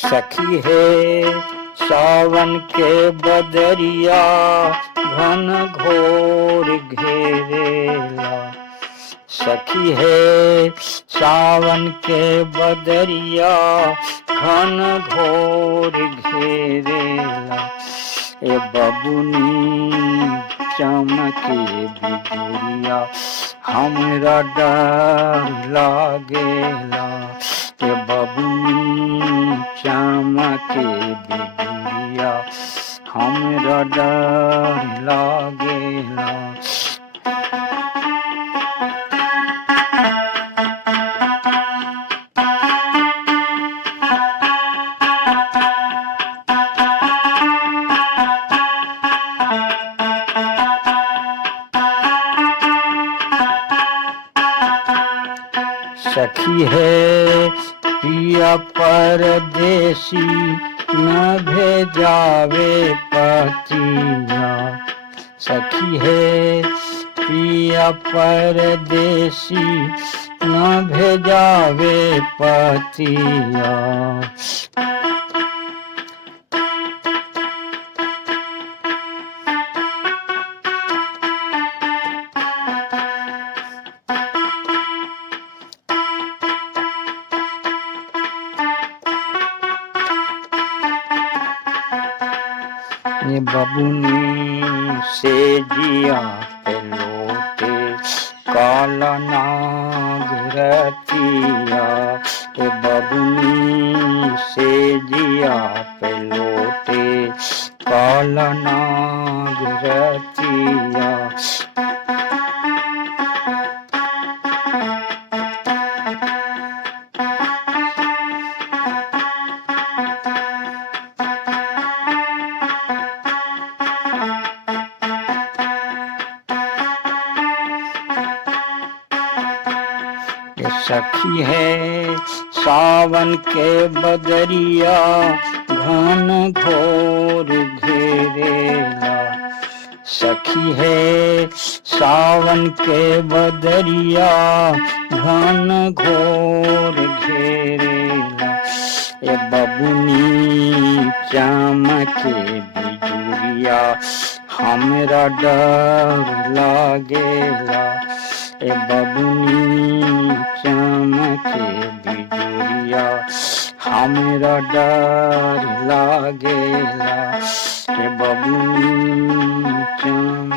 सखी है सावन के बदरिया घन घोर घेरेला। सखी है सावन के बदरिया घन घोर घेरेला। ए बबुनी चमके बिजुरिया हमरा डर लागेला। ए बबुनी चमके बिजुरिया हमरा डर लागेला। सखी है पिया परदेसी न भेजावे पतिया। सखी है पिया परदेसी न भेजावे पतिया। ये बबुनी से जिया पे लोटे काला नाग रतिया। ये बबुनी से जिया पे लोटे काला नाग रतिया। सखी है सावन के बदरिया घन घोर घेरेला। सखी है सावन के बदरिया घन घोर घेरेला। ए बबुनी चमके बिजुरिया हमरा डर लागेला। ए बबुनी चमके बिजुरिया हमरा डर लागेला। ए बबुनी चमके